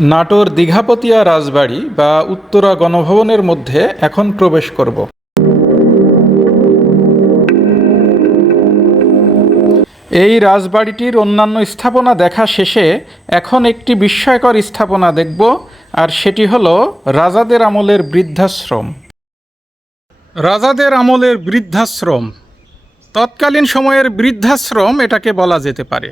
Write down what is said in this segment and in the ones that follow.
নাটোর দীঘাপতিয়া রাজবাড়ি বা উত্তরা গণভবনের মধ্যে এখন প্রবেশ করব। এই রাজবাড়িটির অন্যান্য স্থাপনা দেখা শেষে এখন একটি বিস্ময়কর স্থাপনা দেখব, আর সেটি হলো রাজাদের আমলের বৃদ্ধাশ্রম। রাজাদের আমলের বৃদ্ধাশ্রম, তৎকালীন সময়ের বৃদ্ধাশ্রম এটাকে বলা যেতে পারে।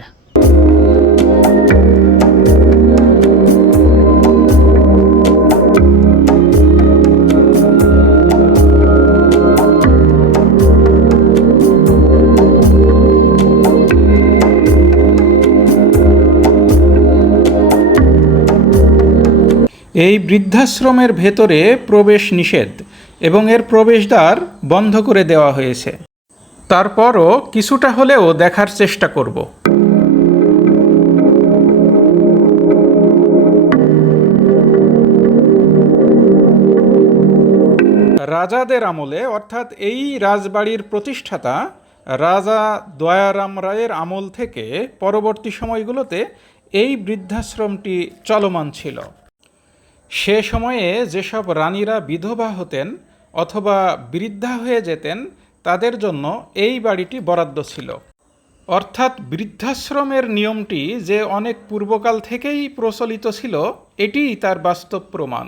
এই বৃদ্ধাশ্রমের ভেতরে প্রবেশ নিষেধ এবং এর প্রবেশদ্বার বন্ধ করে দেওয়া হয়েছে। তারপরও কিছুটা হলেও দেখার চেষ্টা করব। রাজাদের আমলে, অর্থাৎ এই রাজবাড়ির প্রতিষ্ঠাতা রাজা দয়ারাম রায়ের আমল থেকে পরবর্তী সময়গুলোতে এই বৃদ্ধাশ্রমটি চলমান ছিল। সে সময়ে যেসব রানীরা বিধবা হতেন অথবা বৃদ্ধা হয়ে যেতেন তাদের জন্য এই বাড়িটি বরাদ্দ ছিল। অর্থাৎ বৃদ্ধাশ্রমের নিয়মটি যে অনেক পূর্বকাল থেকেই প্রচলিত ছিল, এটিই তার বাস্তব প্রমাণ।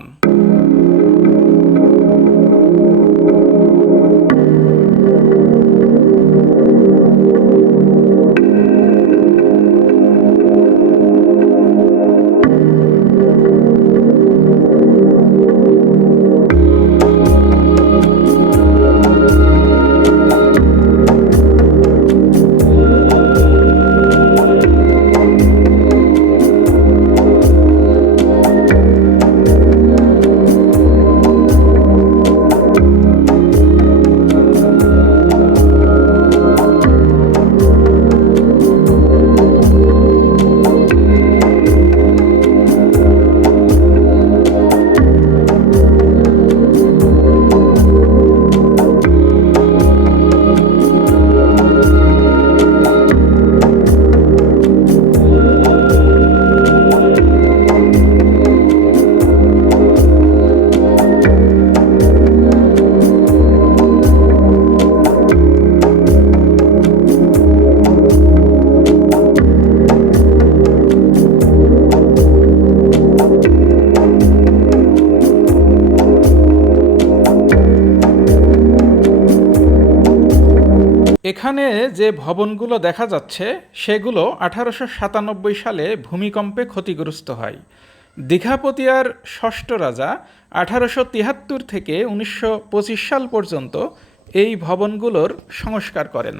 এখানে যে ভবনগুলো দেখা যাচ্ছে সেগুলো 1897 সালে ভূমিকম্পে ক্ষতিগ্রস্ত হয়। দীঘাপতিয়ার ষষ্ঠ রাজা 1873 থেকে 1925 সাল পর্যন্ত এই ভবনগুলোর সংস্কার করেন।